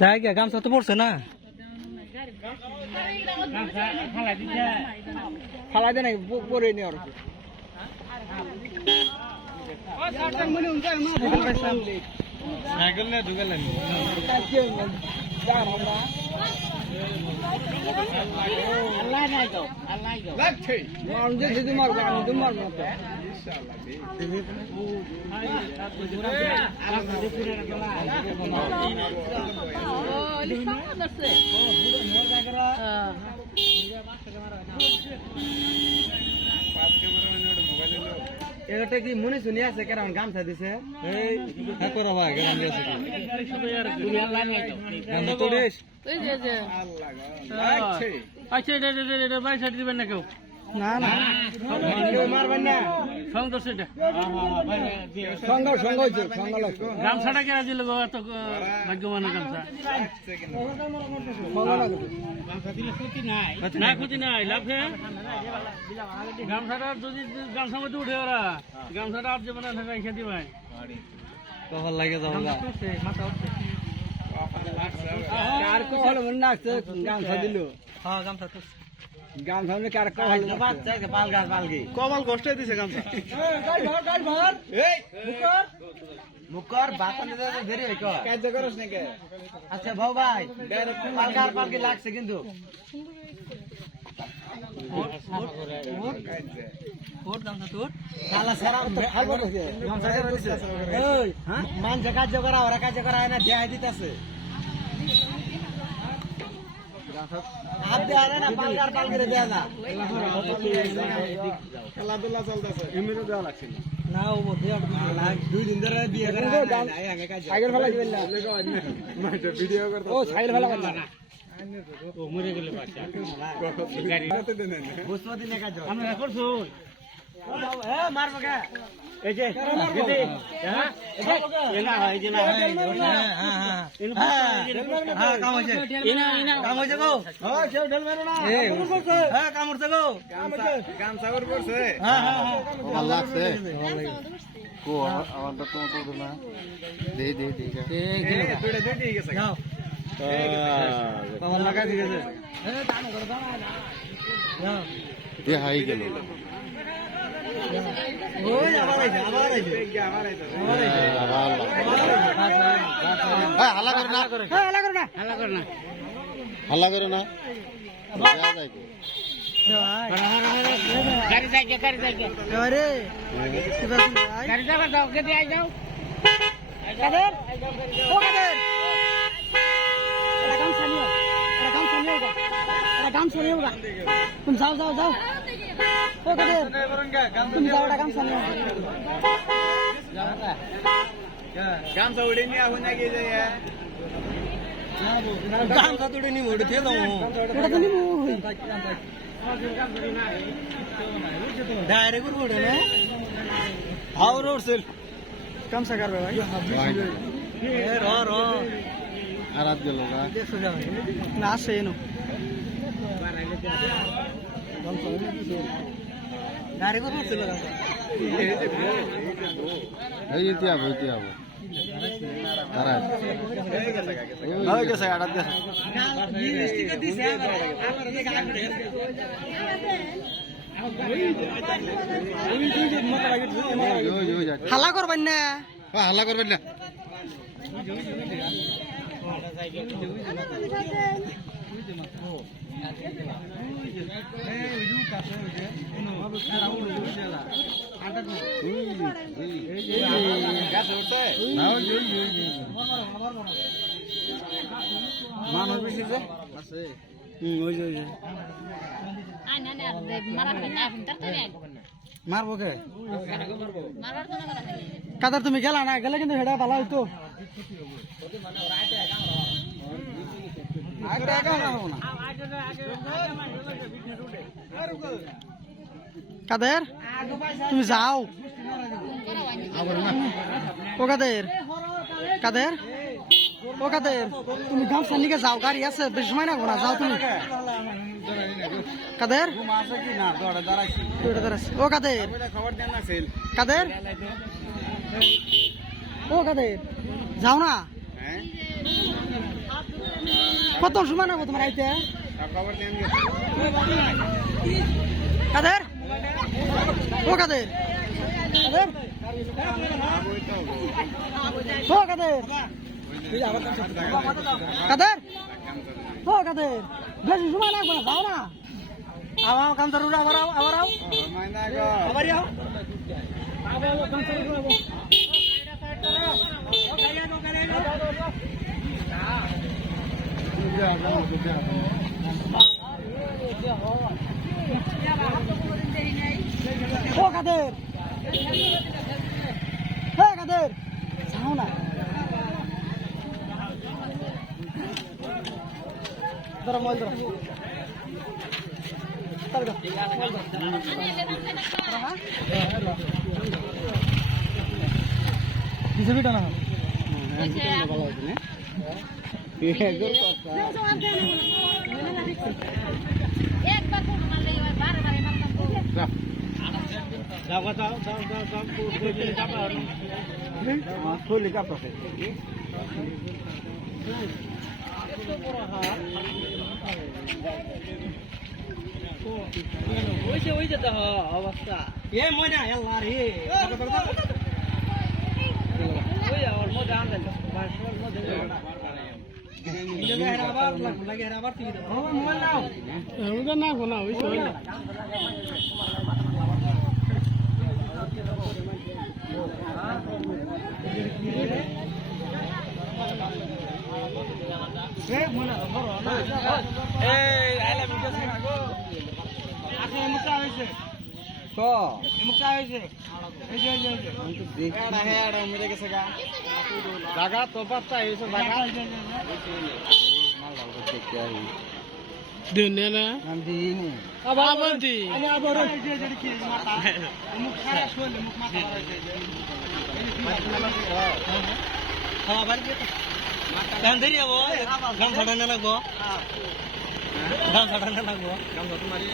জায়গা গামছা তো পড়ছে না ফালাই দে নাই পরে নি আর সাইকেল নিয়ে ঢুকালেন আল্লাহ নাই তো আল্লাহ লাগছে মারুন যদি মারবে আমি তো মারব না এটা কি মনে শুনি আছে কেমন গামছা দিছে এই করো ভাই কেমন দিছে আচ্ছা এটা ভাই সাইড দিবেন না কেউ না না মারবেন না সঙ্গ সেটা সঙ্গ হয়েছে গামছাটা কেনা দিল বাবা তো ভাগ্যবান গামছা না ক্ষতি নাই লাভে গামছাটা যদি গামছার মধ্যে উঠে ওরা গামছাটা আর যাবে না রেখে দিবাই কখন লাগে যাবো মাথা উঠছে কার কখন মনে লাগছে গামছা দিল হ্যাঁ গামছা তো গামছা মানে কার কখন বাচ্চা পাল গাছ পালগি কমাল কষ্ট দিছে গামছা গাল ভর এই মুকর বাতানে দে দেরি হই কর কাজ করছ নাকি আচ্ছা ভাও ভাই ডাইরেক্ট পালগার পালগি লাগছে কিন্তু ওট গামছা তোর শালা সারা তো খাইবো রে গামছা দিছে এই মান জায়গা জগরা ওরা কাজ করা না দেখাই দিতেছে आप दे आ रहे ना पालगार पाल के दे ना খেলাধুলা চলতেছে এমনি দেওয়া লাগছে না ও মধ্যে লাগ দুই দিন ধরে বিয়ে করে আগে কাজ সাইকেল ফেলা দিবেন না মাইটা ভিডিও করতে ও সাইকেল ফেলা করতে না ও মরে গেলে বাচ্চা গাড়ি করতে দেন না বসমাদি নে কাজ আমরা করছো এ মারবো কে এই যে দিদি হ্যাঁ এনা হয় যে না হ্যাঁ কাম হইছে এনা কাম হইছে গো হ্যাঁ কেউ ঢেল মেরো না হ্যাঁ কাম হইছে গো কাম সাগর করছে হ্যাঁ হ্যাঁ ভালো লাগছে কো আমারটা তো না দে দে দে এই তোড়ে দে ঠিক আছে যাও কাম লাগা ঠিক আছে এ দান করো দাও যাও দে হাই গেল ওই আবার আইছে হাল্লা করে না হাল্লা করে না গাড়ি যাই আরে গাড়ি যাবা যাও কে দিয়ে যাও কাদের ও কাদের এটা কাম সানিও তুমি যাও ও কাদের তুমি যাও এটা গামছা নিয়ে গামছা উড়ে নিয়ে এখন নাকি যাই গামছা তো উড়ে নিয়ে উড়ে থেকে যাও এটা তো নিমু ডাইরেক্ট উড়ে না হাও রোড সেল গামছা করবে ভাই এ র আরাত গেল না দেখো যাও না আসে এনো ডাইরেক্ট রোড সেল গামছা এই ইতিহাস আরাত হয়ে গেছে আরাত গেছে লিপস্টিক দিছে আমার দিকে আগে হাল্লা করবেন না মানুষ বেশি আছে মারবো কে কাদার তুমি গেলা না গেলে কিন্তু হেডা ভালো হইতো কাদের তুমি যাও ও কাদের তুমি গামছা নিকে যাও গাড়ি আছে বেশি সময় না গোনা যাও তুমি কাদের ও কাদের ও কাদের যাও না কত সময় নেবো তোমার আইতে কাদের ও কাদের কাদের ও কাদের কাদের ও কাদের বেশি সময় লাগবে না যাও না আমার কাম ধরু আমার আবার আও আবার আও ও কাদের হ্যাঁ কাদের যাও না ধরো মোবাইল ধরো বিটা না অবস্থা এ মজা আল্লাহ রে আমার মজা আনলেন জায়গা তো বাচ্চা হয়েছে জায়গা দিনে না দিনে আবার দি আবার মুখ খারাপ হইলে মুখ মাথা হ্যাঁ আবার কি গান ধরি যাবো গান ছাড়ানো লাগবো গান ছাড়ানো লাগবো গান তো তোমারই